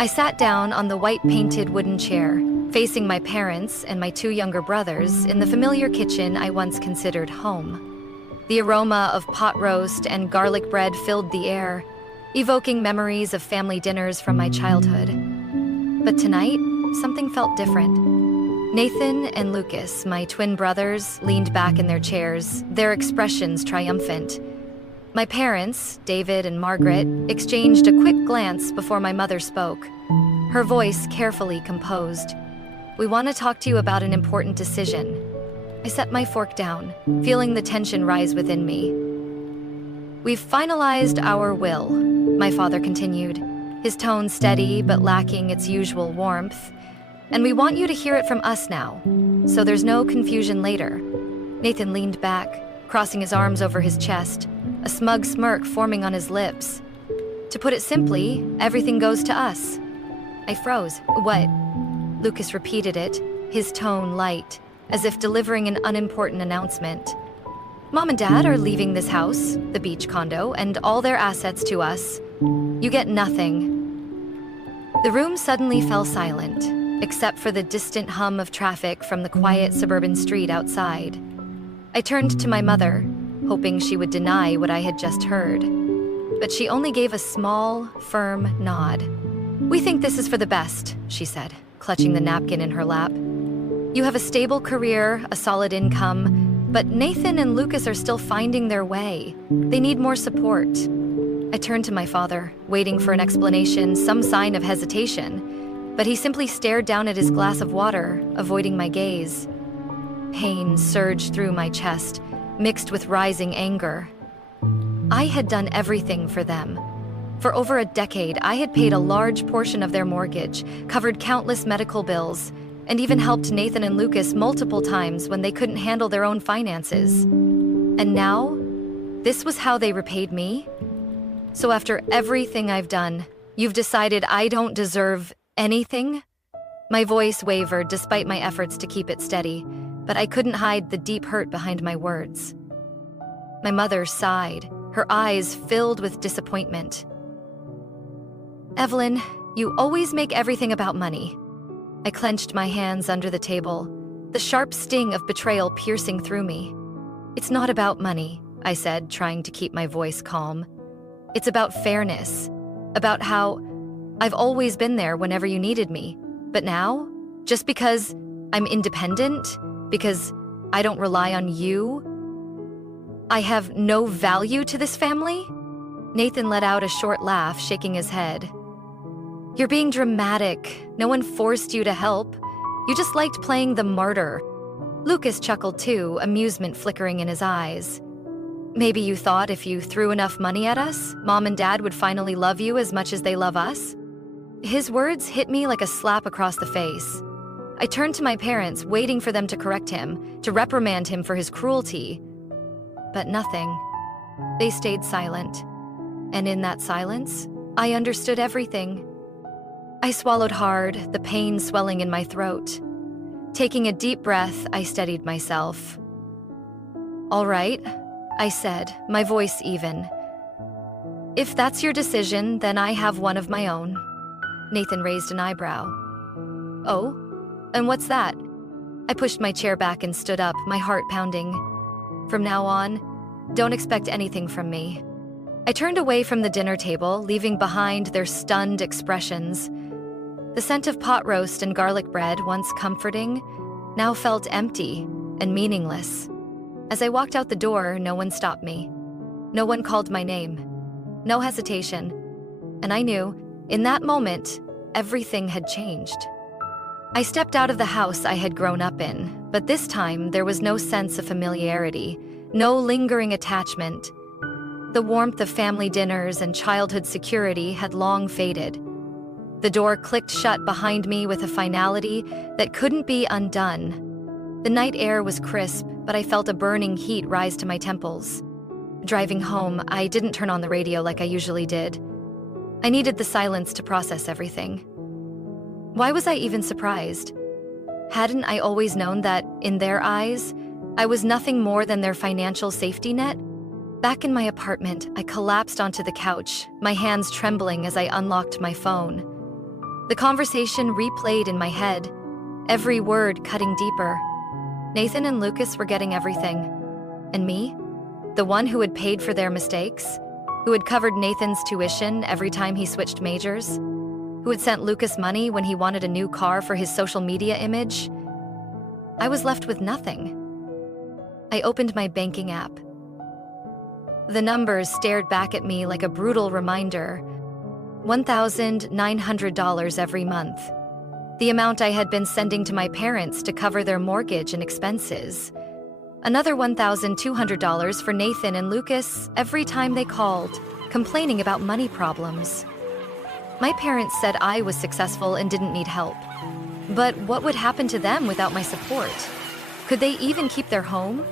I sat down on the white-painted wooden chair, facing my parents and my two younger brothers in the familiar kitchen I once considered home. The aroma of pot roast and garlic bread filled the air, evoking memories of family dinners from my childhood. But tonight, something felt different. Nathan and Lucas, my twin brothers, leaned back in their chairs, their expressions triumphant. My parents, David and Margaret, exchanged a quick glance before my mother spoke, her voice carefully composed. "We want to talk to you about an important decision." I set my fork down, feeling the tension rise within me. "We've finalized our will," my father continued, his tone steady but lacking its usual warmth. "And we want you to hear it from us now, so there's no confusion later." Nathan leaned back, crossing his arms over his chest, a smug smirk forming on his lips. "To put it simply, everything goes to us." I froze. "What?" Lucas repeated it, his tone light, as if delivering an unimportant announcement. "Mom and Dad are leaving this house, the beach condo, and all their assets to us. You get nothing." The room suddenly fell silent, except for the distant hum of traffic from the quiet suburban street outside. I turned to my mother, hoping she would deny what I had just heard. But she only gave a small, firm nod. "We think this is for the best," she said, clutching the napkin in her lap. "You have a stable career, a solid income, but Nathan and Lucas are still finding their way. They need more support." I turned to my father, waiting for an explanation, some sign of hesitation, but he simply stared down at his glass of water, avoiding my gaze. Pain surged through my chest, mixed with rising anger. I had done everything for them. For over a decade, I had paid a large portion of their mortgage, covered countless medical bills, and even helped Nathan and Lucas multiple times when they couldn't handle their own finances. And now, this was how they repaid me? So after everything I've done, you've decided I don't deserve anything? My voice wavered despite my efforts to keep it steady, but I couldn't hide the deep hurt behind my words. My mother sighed, her eyes filled with disappointment. "Evelyn, you always make everything about money." I clenched my hands under the table, the sharp sting of betrayal piercing through me. "It's not about money," I said, trying to keep my voice calm. "It's about fairness, about how I've always been there whenever you needed me. But now, just because I'm independent, because I don't rely on you, I have no value to this family?" Nathan let out a short laugh, shaking his head. "You're being dramatic. No one forced you to help. You just liked playing the martyr." Lucas chuckled too, amusement flickering in his eyes. "Maybe you thought if you threw enough money at us, Mom and Dad would finally love you as much as they love us?" His words hit me like a slap across the face. I turned to my parents, waiting for them to correct him, to reprimand him for his cruelty. But nothing. They stayed silent. And in that silence, I understood everything. I swallowed hard, the pain swelling in my throat. Taking a deep breath, I steadied myself. "All right," I said, my voice even. "If that's your decision, then I have one of my own." Nathan raised an eyebrow. "Oh? And what's that?" I pushed my chair back and stood up, my heart pounding. "From now on, don't expect anything from me." I turned away from the dinner table, leaving behind their stunned expressions. The scent of pot roast and garlic bread, once comforting, now felt empty and meaningless. As I walked out the door, no one stopped me. No one called my name. No hesitation. And I knew, in that moment, everything had changed. I stepped out of the house I had grown up in, but this time there was no sense of familiarity, no lingering attachment. The warmth of family dinners and childhood security had long faded. The door clicked shut behind me with a finality that couldn't be undone. The night air was crisp, but I felt a burning heat rise to my temples. Driving home, I didn't turn on the radio like I usually did. I needed the silence to process everything. Why was I even surprised? Hadn't I always known that, in their eyes, I was nothing more than their financial safety net? Back in my apartment, I collapsed onto the couch, my hands trembling as I unlocked my phone. The conversation replayed in my head, every word cutting deeper. Nathan and Lucas were getting everything. And me? The one who had paid for their mistakes? Who had covered Nathan's tuition every time he switched majors? Who had sent Lucas money when he wanted a new car for his social media image? I was left with nothing. I opened my banking app. The numbers stared back at me like a brutal reminder. $1,900 every month. The amount I had been sending to my parents to cover their mortgage and expenses. Another $1,200 for Nathan and Lucas every time they called, complaining about money problems. My parents said I was successful and didn't need help. But what would happen to them without my support? Could they even keep their home?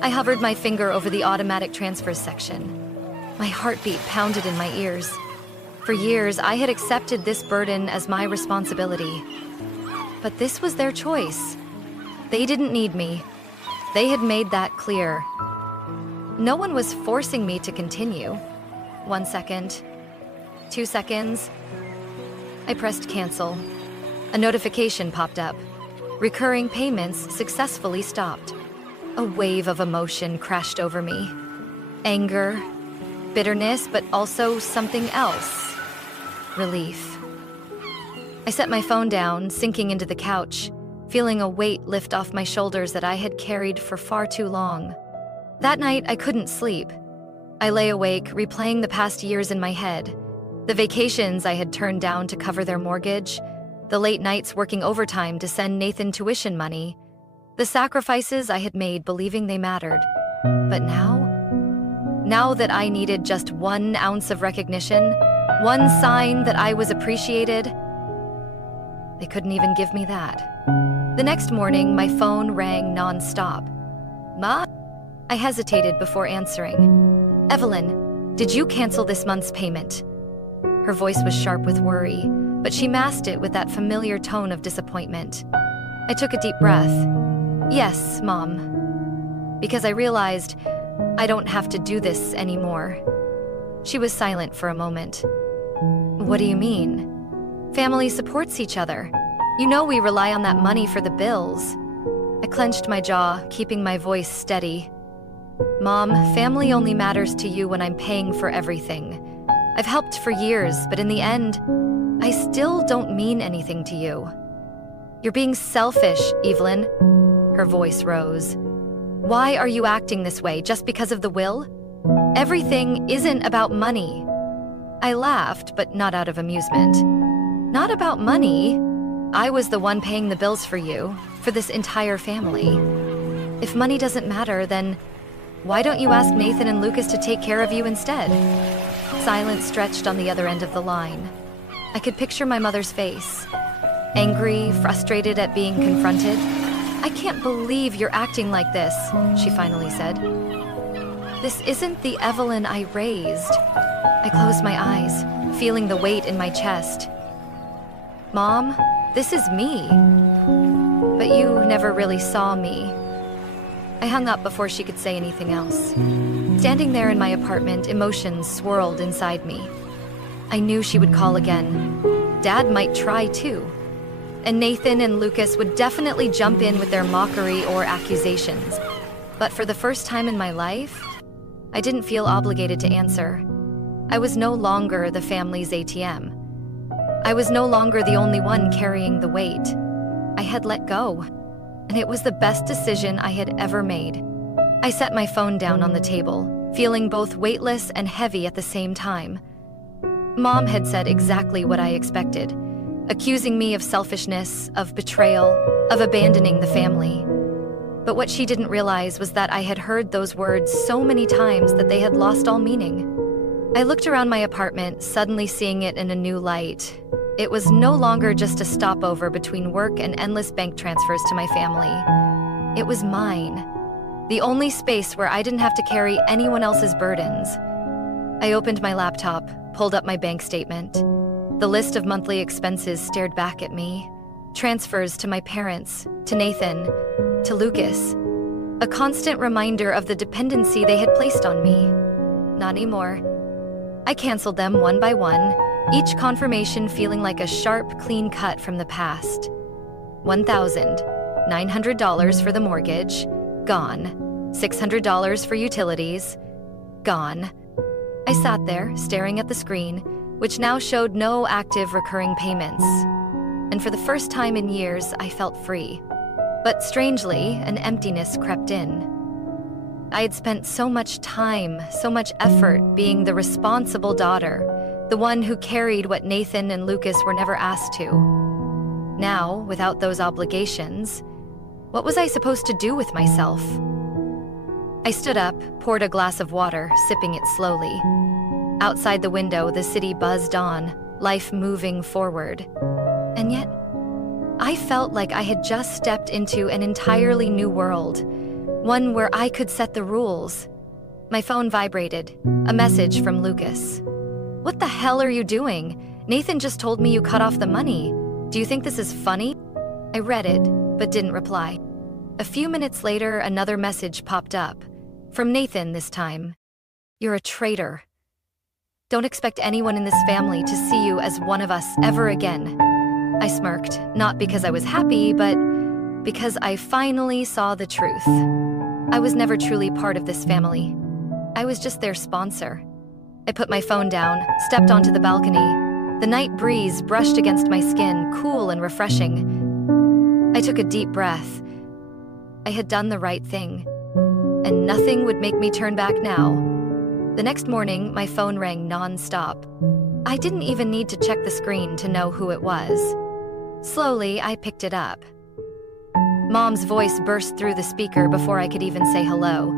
I hovered my finger over the automatic transfers section. My heartbeat pounded in my ears. For years, I had accepted this burden as my responsibility. But this was their choice. They didn't need me. They had made that clear. No one was forcing me to continue. 1 second. 2 seconds. I pressed cancel. A notification popped up. Recurring payments successfully stopped. A wave of emotion crashed over me. Anger, bitterness, but also something else. Relief. I set my phone down, sinking into the couch, feeling a weight lift off my shoulders that I had carried for far too long. That night, I couldn't sleep. I lay awake, replaying the past years in my head. The vacations I had turned down to cover their mortgage, the late nights working overtime to send Nathan tuition money, the sacrifices I had made believing they mattered. But now that I needed just 1 ounce of recognition, one sign that I was appreciated, they couldn't even give me that. The next morning, my phone rang non-stop. Ma? I hesitated before answering. Evelyn, did you cancel this month's payment? Her voice was sharp with worry, but she masked it with that familiar tone of disappointment. I took a deep breath. Yes, Mom. Because I realized I don't have to do this anymore. She was silent for a moment. What do you mean? Family supports each other. You know we rely on that money for the bills. I clenched my jaw, keeping my voice steady. Mom, family only matters to you when I'm paying for everything. I've helped for years, but in the end, I still don't mean anything to you. You're being selfish, Evelyn. Her voice rose. Why are you acting this way, just because of the will? Everything isn't about money. I laughed, but not out of amusement. Not about money. I was the one paying the bills for you, for this entire family. If money doesn't matter, then why don't you ask Nathan and Lucas to take care of you instead? Silence stretched on the other end of the line. I could picture my mother's face. Angry, frustrated at being confronted. I can't believe you're acting like this, she finally said. This isn't the Evelyn I raised. I closed my eyes, feeling the weight in my chest. Mom, this is me. But you never really saw me. I hung up before she could say anything else. Standing there in my apartment, emotions swirled inside me. I knew she would call again. Dad might try too. And Nathan and Lucas would definitely jump in with their mockery or accusations. But for the first time in my life, I didn't feel obligated to answer. I was no longer the family's ATM. I was no longer the only one carrying the weight. I had let go, and it was the best decision I had ever made. I set my phone down on the table, feeling both weightless and heavy at the same time. Mom had said exactly what I expected, accusing me of selfishness, of betrayal, of abandoning the family. But what she didn't realize was that I had heard those words so many times that they had lost all meaning. I looked around my apartment, suddenly seeing it in a new light. It was no longer just a stopover between work and endless bank transfers to my family. It was mine. The only space where I didn't have to carry anyone else's burdens. I opened my laptop, pulled up my bank statement. The list of monthly expenses stared back at me. Transfers to my parents, to Nathan, to Lucas. A constant reminder of the dependency they had placed on me. Not anymore. I canceled them one by one, each confirmation feeling like a sharp, clean cut from the past. $1,900 for the mortgage, gone. $600 for utilities, gone. I sat there, staring at the screen, which now showed no active recurring payments. And for the first time in years, I felt free. But strangely, an emptiness crept in. I had spent so much time, so much effort being the responsible daughter, the one who carried what Nathan and Lucas were never asked to. Now, without those obligations, what was I supposed to do with myself? I stood up, poured a glass of water, sipping it slowly. Outside the window, the city buzzed on, life moving forward. And yet, I felt like I had just stepped into an entirely new world, one where I could set the rules. My phone vibrated, a message from Lucas. "What the hell are you doing? Nathan just told me you cut off the money. Do you think this is funny?" I read it, but didn't reply. A few minutes later, another message popped up. From Nathan this time. "You're a traitor. Don't expect anyone in this family to see you as one of us ever again." I smirked, not because I was happy, but because I finally saw the truth. I was never truly part of this family. I was just their sponsor. I put my phone down, stepped onto the balcony. The night breeze brushed against my skin, cool and refreshing. I took a deep breath. I had done the right thing, and nothing would make me turn back now. The next morning, my phone rang non-stop. I didn't even need to check the screen to know who it was. Slowly, I picked it up. Mom's voice burst through the speaker before I could even say hello.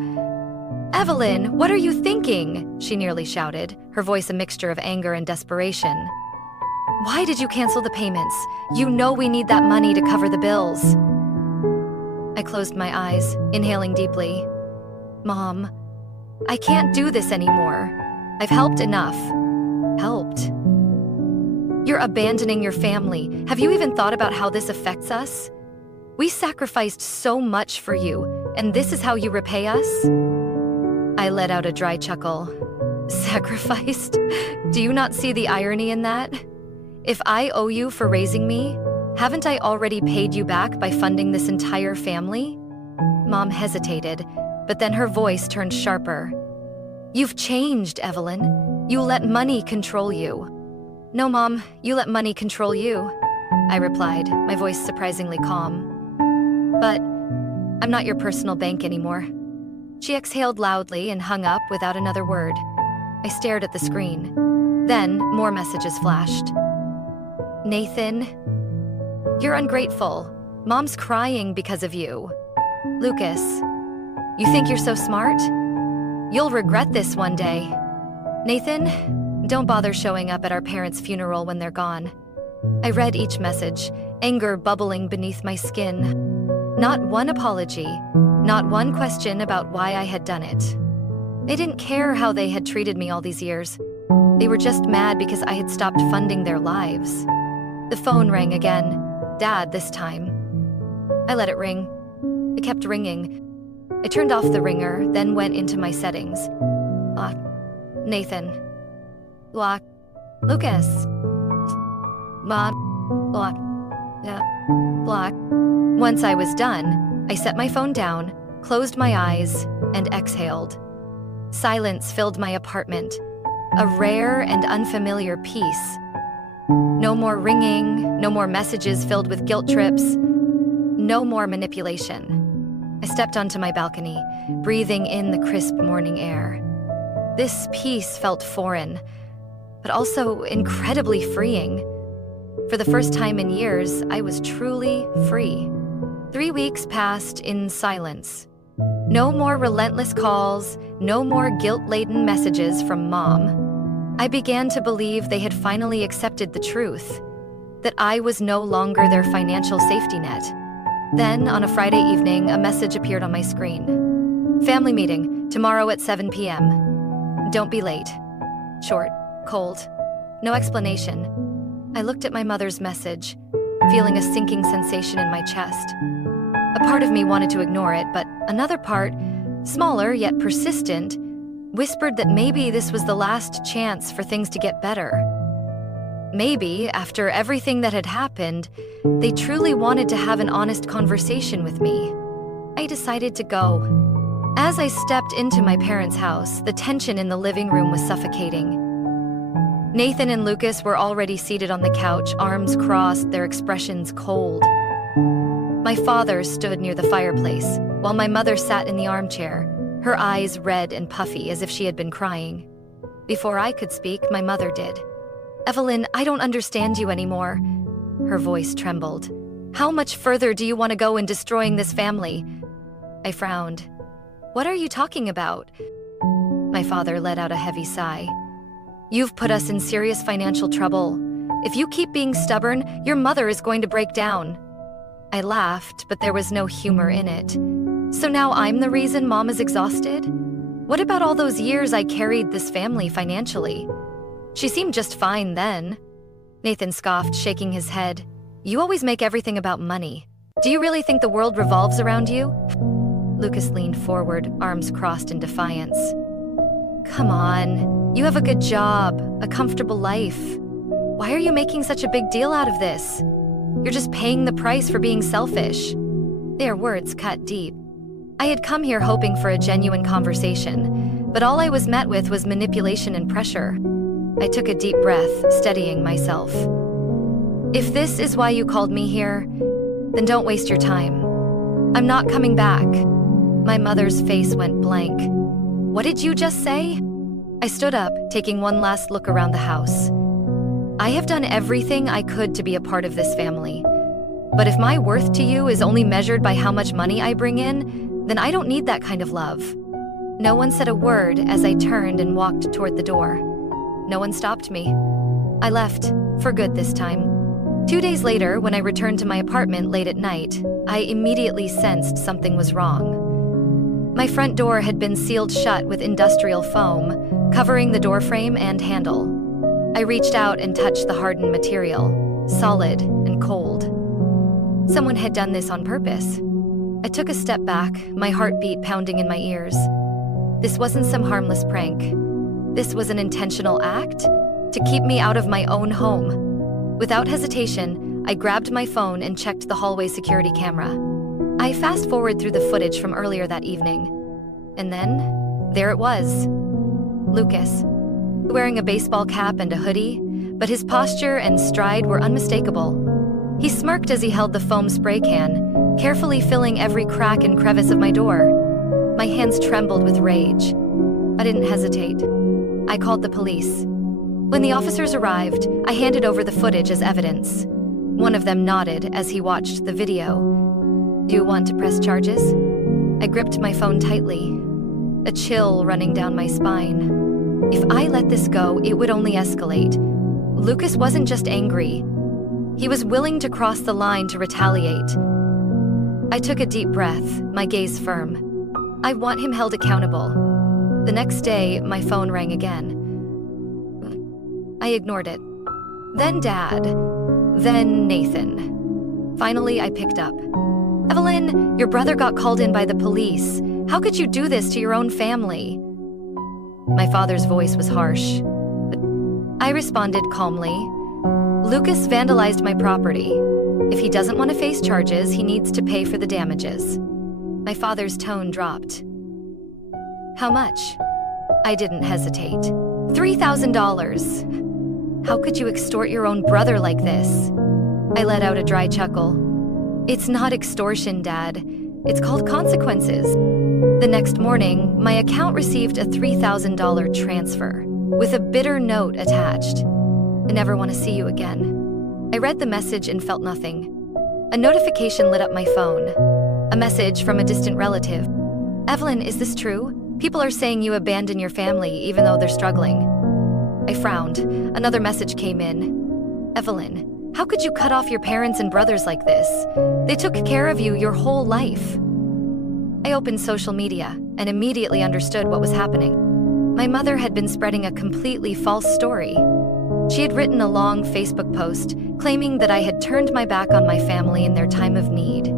"Evelyn, what are you thinking?" she nearly shouted, her voice a mixture of anger and desperation. "Why did you cancel the payments? You know we need that money to cover the bills." I closed my eyes, inhaling deeply. "Mom, I can't do this anymore. I've helped enough." Helped? You're abandoning your family. Have you even thought about how this affects us? We sacrificed so much for you, and this is how you repay us? I let out a dry chuckle. Sacrificed? Do you not see the irony in that? If I owe you for raising me, haven't I already paid you back by funding this entire family? Mom hesitated, but then her voice turned sharper. You've changed, Evelyn. You let money control you. No, Mom, you let money control you, I replied, my voice surprisingly calm. But I'm not your personal bank anymore. She exhaled loudly and hung up without another word. I stared at the screen. Then more messages flashed. Nathan, you're ungrateful. Mom's crying because of you. Lucas, you think you're so smart? You'll regret this one day. Nathan, don't bother showing up at our parents' funeral when they're gone. I read each message, anger bubbling beneath my skin. Not one apology, not one question about why I had done it. They didn't care how they had treated me all these years. They were just mad because I had stopped funding their lives. The phone rang again. Dad this time. I let it ring. It kept ringing. I turned off the ringer, then went into my settings. Block. Nathan. Block. Lucas. Mom. Block. Yeah. Block. Once I was done, I set my phone down, closed my eyes, and exhaled. Silence filled my apartment, a rare and unfamiliar peace. No more ringing, no more messages filled with guilt trips, no more manipulation. I stepped onto my balcony, breathing in the crisp morning air. This peace felt foreign, but also incredibly freeing. For the first time in years, I was truly free. 3 weeks passed in silence. No more relentless calls, no more guilt-laden messages from Mom. I began to believe they had finally accepted the truth, that I was no longer their financial safety net. Then, on a Friday evening, a message appeared on my screen. Family meeting, tomorrow at 7 p.m. Don't be late. Short, cold, no explanation. I looked at my mother's message, feeling a sinking sensation in my chest. A part of me wanted to ignore it, but another part, smaller yet persistent, whispered that maybe this was the last chance for things to get better. maybe, after everything that had happened, they truly wanted to have an honest conversation with me. I decided to go. As I stepped into my parents' house, the tension in the living room was suffocating. Nathan and Lucas were already seated on the couch, arms crossed, their expressions cold. My father stood near the fireplace, while my mother sat in the armchair, her eyes red and puffy as if she had been crying. Before I could speak, my mother did. "Evelyn, I don't understand you anymore." Her voice trembled. "How much further do you want to go in destroying this family?" I frowned. "What are you talking about?" My father let out a heavy sigh. "You've put us in serious financial trouble. If you keep being stubborn, your mother is going to break down." I laughed, but there was no humor in it. "So now I'm the reason Mom is exhausted? What about all those years I carried this family financially? She seemed just fine then." Nathan scoffed, shaking his head. "You always make everything about money. Do you really think the world revolves around you?" Lucas leaned forward, arms crossed in defiance. "Come on, you have a good job, a comfortable life. Why are you making such a big deal out of this? You're just paying the price for being selfish." Their words cut deep. I had come here hoping for a genuine conversation, but all I was met with was manipulation and pressure. I took a deep breath, steadying myself. "If this is why you called me here, then don't waste your time. I'm not coming back." My mother's face went blank. "What did you just say?" I stood up, taking one last look around the house. "I have done everything I could to be a part of this family. But if my worth to you is only measured by how much money I bring in, then I don't need that kind of love." No one said a word as I turned and walked toward the door. No one stopped me. I left, for good this time. 2 days later, when I returned to my apartment late at night, I immediately sensed something was wrong. My front door had been sealed shut with industrial foam, covering the doorframe and handle. I reached out and touched the hardened material, solid and cold. Someone had done this on purpose. I took a step back, my heartbeat pounding in my ears. This wasn't some harmless prank. This was an intentional act to keep me out of my own home. Without hesitation, I grabbed my phone and checked the hallway security camera. I fast-forwarded through the footage from earlier that evening. And then, there it was. Lucas, wearing a baseball cap and a hoodie, but his posture and stride were unmistakable. He smirked as he held the foam spray can, carefully filling every crack and crevice of my door. My hands trembled with rage. I didn't hesitate. I called the police. When the officers arrived, I handed over the footage as evidence. One of them nodded as he watched the video. "Do you want to press charges?" I gripped my phone tightly, a chill running down my spine. If I let this go, it would only escalate. Lucas wasn't just angry. He was willing to cross the line to retaliate. I took a deep breath, my gaze firm. I want him held accountable. The next day, my phone rang again. I ignored it. Then Dad. Then Nathan. Finally, I picked up. "Evelyn, your brother got called in by the police. How could you do this to your own family?" My father's voice was harsh. I responded calmly. "Lucas vandalized my property. If he doesn't want to face charges, he needs to pay for the damages." My father's tone dropped. "How much?" I didn't hesitate. $3,000. How could you extort your own brother like this? I let out a dry chuckle. "It's not extortion, Dad. It's called consequences." The next morning, my account received a $3,000 transfer, with a bitter note attached. "I never want to see you again." I read the message and felt nothing. A notification lit up my phone. A message from a distant relative. "Evelyn, is this true? People are saying you abandon your family even though they're struggling." I frowned. Another message came in. "Evelyn, how could you cut off your parents and brothers like this? They took care of you your whole life." I opened social media and immediately understood what was happening. My mother had been spreading a completely false story. She had written a long Facebook post claiming that I had turned my back on my family in their time of need,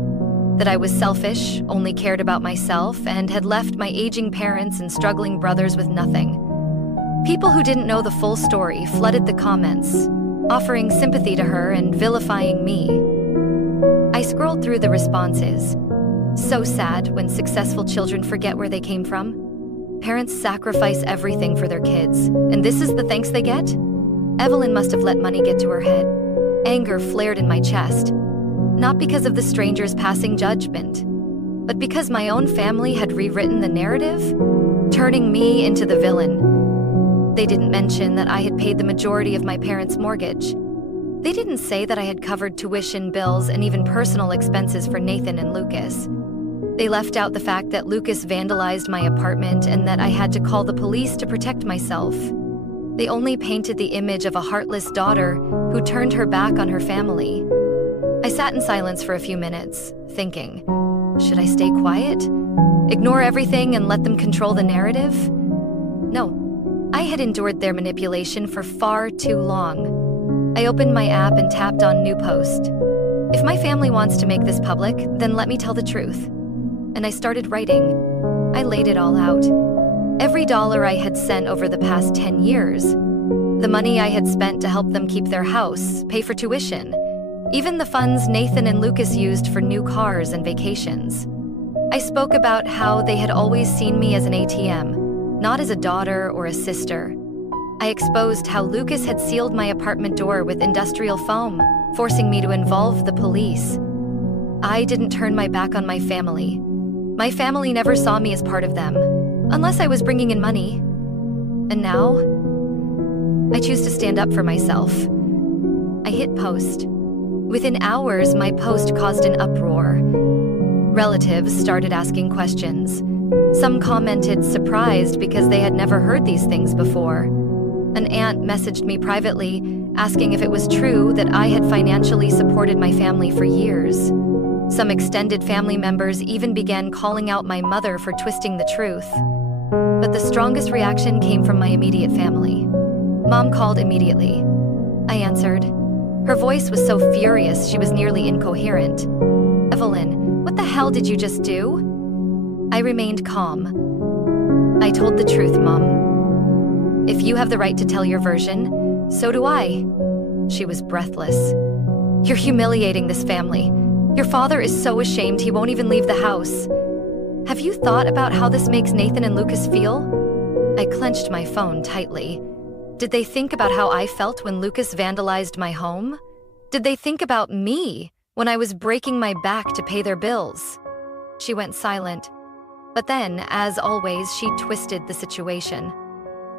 that I was selfish, only cared about myself, and had left my aging parents and struggling brothers with nothing. People who didn't know the full story flooded the comments. offering sympathy to her and vilifying me. I scrolled through the responses. So sad when successful children forget where they came from. Parents sacrifice everything for their kids, and this is the thanks they get? Evelyn must have let money get to her head. Anger flared in my chest, not because of the stranger's passing judgment, but because my own family had rewritten the narrative, turning me into the villain. They didn't mention that I had paid the majority of my parents' mortgage. They didn't say that I had covered tuition bills and even personal expenses for Nathan and Lucas. They left out the fact that Lucas vandalized my apartment and that I had to call the police to protect myself. They only painted the image of a heartless daughter who turned her back on her family. I sat in silence for a few minutes, thinking, should I stay quiet? Ignore everything and let them control the narrative? No, I had endured their manipulation for far too long. I opened my app and tapped on New Post. If my family wants to make this public, then let me tell the truth. And I started writing. I laid it all out. Every dollar I had sent over the past 10 years. The money I had spent to help them keep their house, pay for tuition. Even the funds Nathan and Lucas used for new cars and vacations. I spoke about how they had always seen me as an ATM, not as a daughter or a sister. I exposed how Lucas had sealed my apartment door with industrial foam, forcing me to involve the police. I didn't turn my back on my family. My family never saw me as part of them, unless I was bringing in money. And now, I choose to stand up for myself. I hit post. Within hours, my post caused an uproar. Relatives started asking questions. Some commented surprised because they had never heard these things before. An aunt messaged me privately, asking if it was true that I had financially supported my family for years. Some extended family members even began calling out my mother for twisting the truth. But the strongest reaction came from my immediate family. Mom called immediately. I answered. Her voice was so furious she was nearly incoherent. Evelyn, what the hell did you just do? I remained calm. I told the truth, Mom. If you have the right to tell your version, so do I. She was breathless. You're humiliating this family. Your father is so ashamed he won't even leave the house. Have you thought about how this makes Nathan and Lucas feel? I clenched my phone tightly. Did they think about how I felt when Lucas vandalized my home? Did they think about me when I was breaking my back to pay their bills? She went silent. But then, as always, she twisted the situation.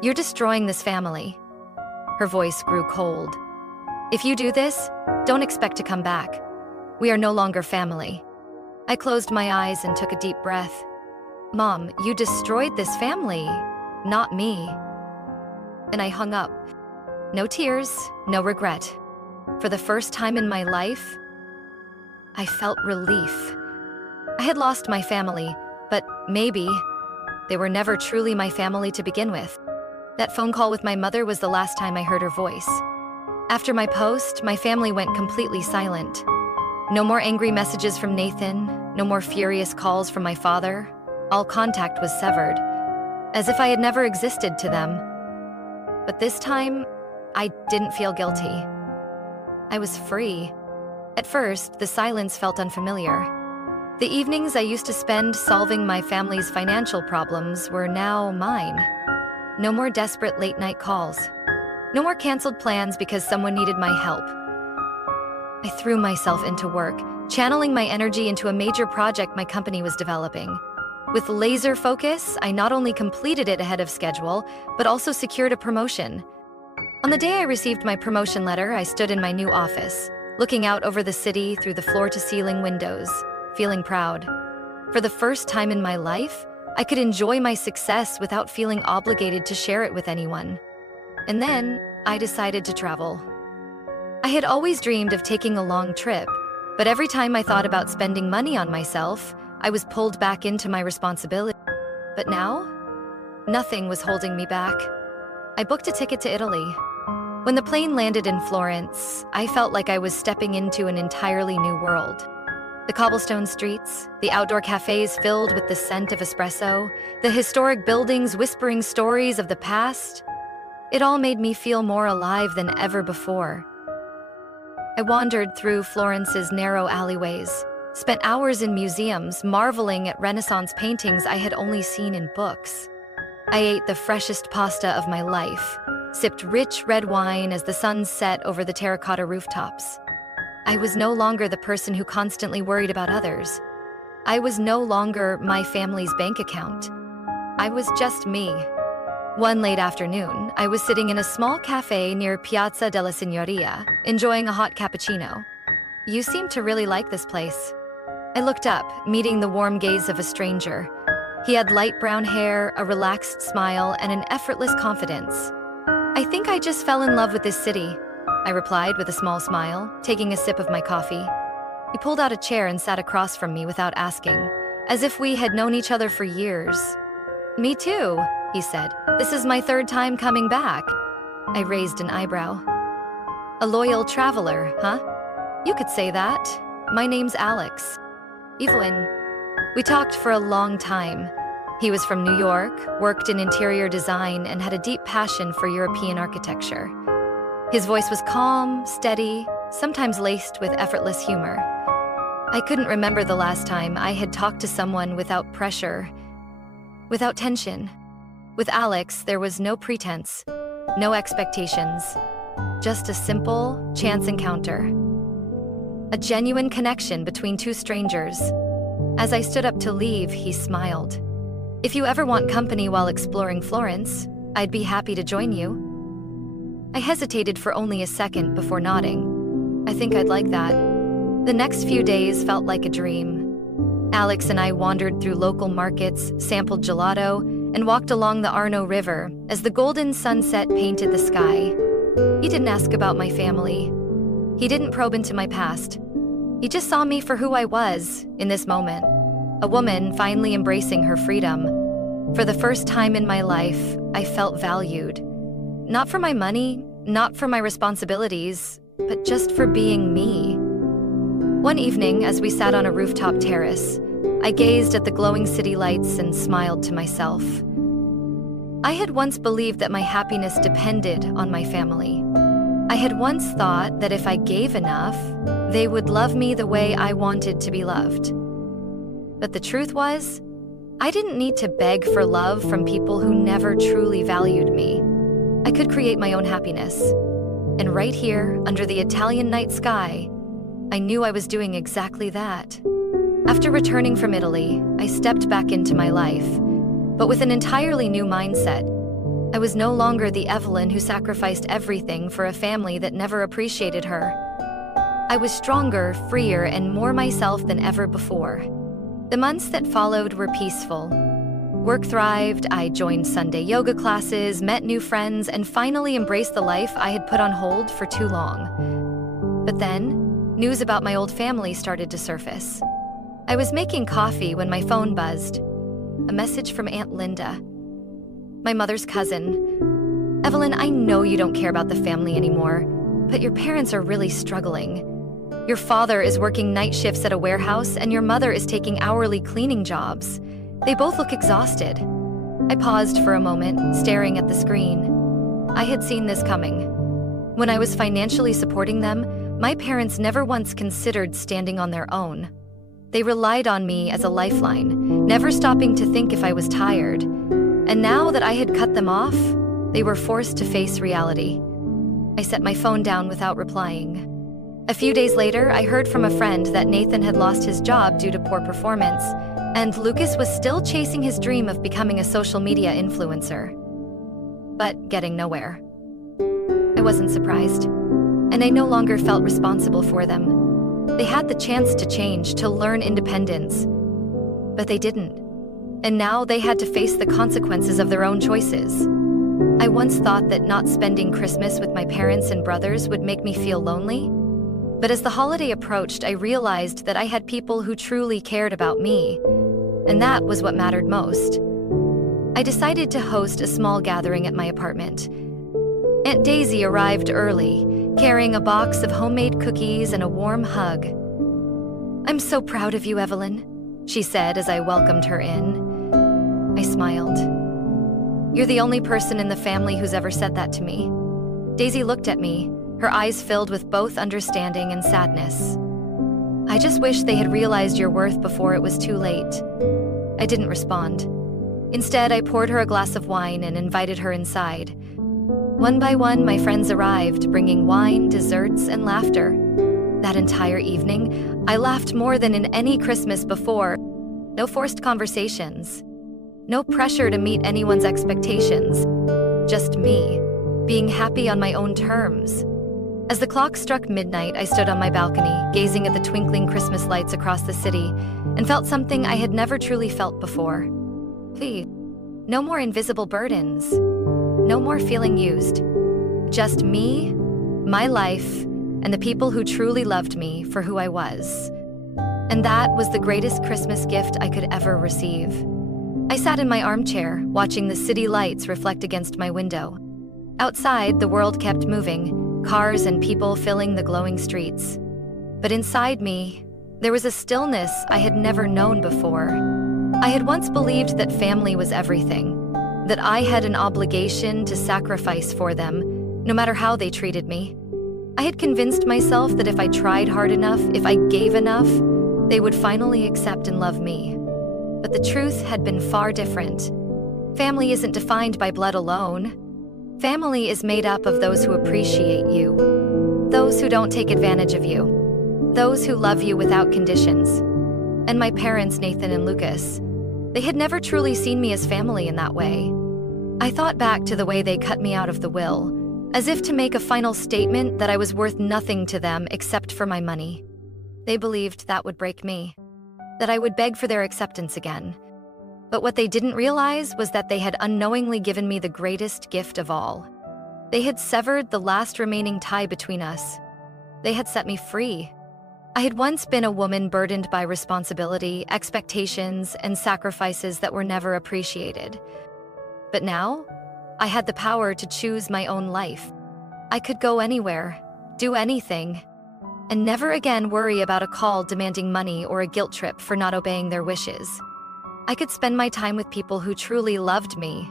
You're destroying this family. Her voice grew cold. If you do this, don't expect to come back. We are no longer family. I closed my eyes and took a deep breath. Mom, you destroyed this family, not me. And I hung up. No tears, no regret. For the first time in my life, I felt relief. I had lost my family, but maybe they were never truly my family to begin with. That phone call with my mother was the last time I heard her voice. After my post, my family went completely silent. No more angry messages from Nathan, no more furious calls from my father. All contact was severed, as if I had never existed to them. But this time, I didn't feel guilty. I was free. At first, the silence felt unfamiliar. The evenings I used to spend solving my family's financial problems were now mine. No more desperate late-night calls. No more canceled plans because someone needed my help. I threw myself into work, channeling my energy into a major project my company was developing. With laser focus, I not only completed it ahead of schedule, but also secured a promotion. On the day I received my promotion letter, I stood in my new office, looking out over the city through the floor-to-ceiling windows, feeling proud. For the first time in my life, I could enjoy my success without feeling obligated to share it with anyone. And then, I decided to travel. I had always dreamed of taking a long trip, but every time I thought about spending money on myself, I was pulled back into my responsibility. But now, nothing was holding me back. I booked a ticket to Italy. When the plane landed in Florence, I felt like I was stepping into an entirely new world. The cobblestone streets, the outdoor cafes filled with the scent of espresso, the historic buildings whispering stories of the past, it all made me feel more alive than ever before. I wandered through Florence's narrow alleyways, spent hours in museums marveling at Renaissance paintings I had only seen in books. I ate the freshest pasta of my life, sipped rich red wine as the sun set over the terracotta rooftops. I was no longer the person who constantly worried about others. I was no longer my family's bank account. I was just me. One late afternoon, I was sitting in a small cafe near Piazza della Signoria, enjoying a hot cappuccino. "You seem to really like this place." I looked up, meeting the warm gaze of a stranger. He had light brown hair, a relaxed smile, and an effortless confidence. "I think I just fell in love with this city," I replied with a small smile, taking a sip of my coffee. He pulled out a chair and sat across from me without asking, as if we had known each other for years. "Me too," he said. "This is my third time coming back." I raised an eyebrow. "A loyal traveler, huh? You could say that. My name's Alex. Evelyn." We talked for a long time. He was from New York, worked in interior design, and had a deep passion for European architecture. His voice was calm, steady, sometimes laced with effortless humor. I couldn't remember the last time I had talked to someone without pressure, without tension. With Alex, there was no pretense, no expectations, just a simple, chance encounter. A genuine connection between two strangers. As I stood up to leave, he smiled. "If you ever want company while exploring Florence, I'd be happy to join you." I hesitated for only a second before nodding. "I think I'd like that." The next few days felt like a dream. Alex and I wandered through local markets, sampled gelato, and walked along the Arno River as the golden sunset painted the sky. He didn't ask about my family. He didn't probe into my past. He just saw me for who I was in this moment, a woman finally embracing her freedom. For the first time in my life, I felt valued. Not for my money, not for my responsibilities, but just for being me. One evening, as we sat on a rooftop terrace, I gazed at the glowing city lights and smiled to myself. I had once believed that my happiness depended on my family. I had once thought that if I gave enough, they would love me the way I wanted to be loved. But the truth was, I didn't need to beg for love from people who never truly valued me. I could create my own happiness. And right here, under the Italian night sky, I knew I was doing exactly that. After returning from Italy, I stepped back into my life, but with an entirely new mindset. I was no longer the Evelyn who sacrificed everything for a family that never appreciated her. I was stronger, freer, and more myself than ever before. The months that followed were peaceful. Work thrived, I joined Sunday yoga classes, met new friends, and finally embraced the life I had put on hold for too long. But then, news about my old family started to surface. I was making coffee when my phone buzzed. A message from Aunt Linda, my mother's cousin. "Evelyn, I know you don't care about the family anymore, but your parents are really struggling. Your father is working night shifts at a warehouse, and your mother is taking hourly cleaning jobs. They both look exhausted." I paused for a moment, staring at the screen. I had seen this coming. When I was financially supporting them, my parents never once considered standing on their own. They relied on me as a lifeline, never stopping to think if I was tired. And now that I had cut them off, they were forced to face reality. I set my phone down without replying. A few days later, I heard from a friend that Nathan had lost his job due to poor performance, and Lucas was still chasing his dream of becoming a social media influencer, but getting nowhere. I wasn't surprised, and I no longer felt responsible for them. They had the chance to change, to learn independence, but they didn't. And now they had to face the consequences of their own choices. I once thought that not spending Christmas with my parents and brothers would make me feel lonely. But as the holiday approached, I realized that I had people who truly cared about me, and that was what mattered most. I decided to host a small gathering at my apartment. Aunt Daisy arrived early, carrying a box of homemade cookies and a warm hug. "I'm so proud of you, Evelyn," she said as I welcomed her in. I smiled. "You're the only person in the family who's ever said that to me." Daisy looked at me, her eyes filled with both understanding and sadness. "I just wish they had realized your worth before it was too late." I didn't respond. Instead, I poured her a glass of wine and invited her inside. One by one, my friends arrived, bringing wine, desserts, and laughter. That entire evening, I laughed more than in any Christmas before. No forced conversations. No pressure to meet anyone's expectations. Just me, being happy on my own terms. As the clock struck midnight, I stood on my balcony, gazing at the twinkling Christmas lights across the city, and felt something I had never truly felt before. Please, no more invisible burdens. No more feeling used. Just me, my life, and the people who truly loved me for who I was. And that was the greatest Christmas gift I could ever receive. I sat in my armchair, watching the city lights reflect against my window. Outside, the world kept moving, cars and people filling the glowing streets. But inside me, there was a stillness I had never known before. I had once believed that family was everything, that I had an obligation to sacrifice for them, no matter how they treated me. I had convinced myself that if I tried hard enough, if I gave enough, they would finally accept and love me. But the truth had been far different. Family isn't defined by blood alone. Family is made up of those who appreciate you, those who don't take advantage of you, those who love you without conditions. And my parents, Nathan and Lucas, they had never truly seen me as family in that way. I thought back to the way they cut me out of the will, as if to make a final statement that I was worth nothing to them except for my money. They believed that would break me, that I would beg for their acceptance again. But what they didn't realize was that they had unknowingly given me the greatest gift of all. They had severed the last remaining tie between us. They had set me free. I had once been a woman burdened by responsibility, expectations, and sacrifices that were never appreciated. But now, I had the power to choose my own life. I could go anywhere, do anything, and never again worry about a call demanding money or a guilt trip for not obeying their wishes. I could spend my time with people who truly loved me,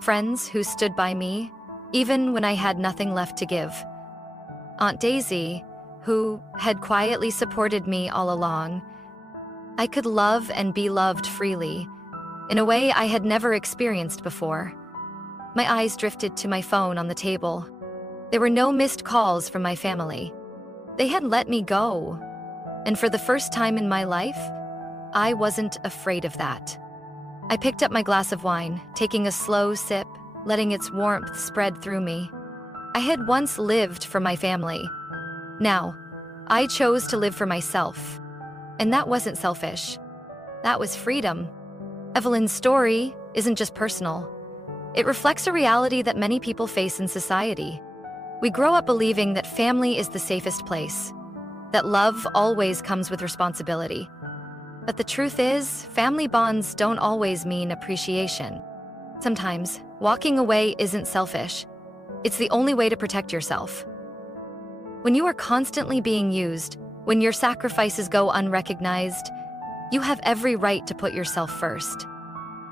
friends who stood by me, even when I had nothing left to give. Aunt Daisy, who had quietly supported me all along. I could love and be loved freely, in a way I had never experienced before. My eyes drifted to my phone on the table. There were no missed calls from my family. They had let me go. And for the first time in my life, I wasn't afraid of that. I picked up my glass of wine, taking a slow sip, letting its warmth spread through me. I had once lived for my family. Now, I chose to live for myself. And that wasn't selfish. That was freedom. Evelyn's story isn't just personal. It reflects a reality that many people face in society. We grow up believing that family is the safest place, that love always comes with responsibility. But the truth is, family bonds don't always mean appreciation. Sometimes, walking away isn't selfish. It's the only way to protect yourself. When you are constantly being used, when your sacrifices go unrecognized, you have every right to put yourself first.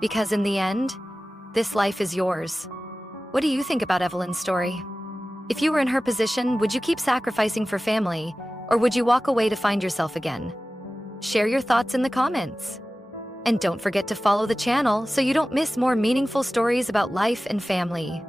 Because in the end, this life is yours. What do you think about Evelyn's story? If you were in her position, would you keep sacrificing for family, or would you walk away to find yourself again? Share your thoughts in the comments. And don't forget to follow the channel so you don't miss more meaningful stories about life and family.